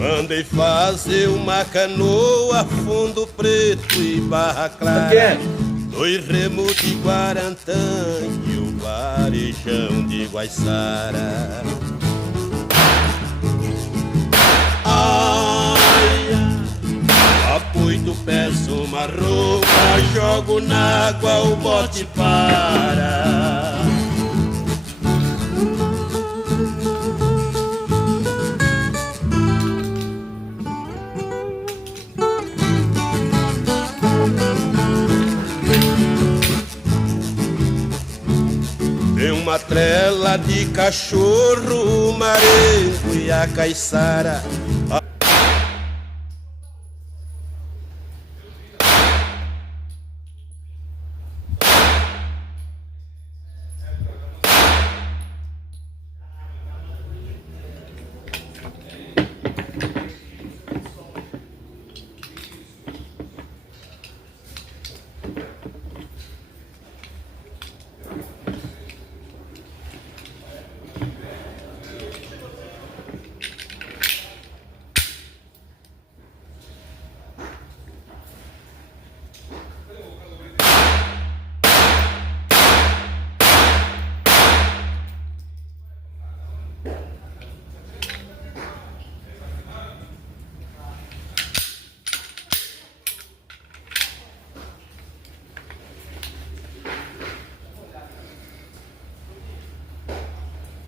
Mandei fazer uma canoa, fundo preto e barra clara, 2 remos de Guarantã e o varejão de Guaiçara. Ai, apoito, peço uma roupa, jogo na água, o bote para. Tem uma trela de cachorro, o marengo e a caiçara,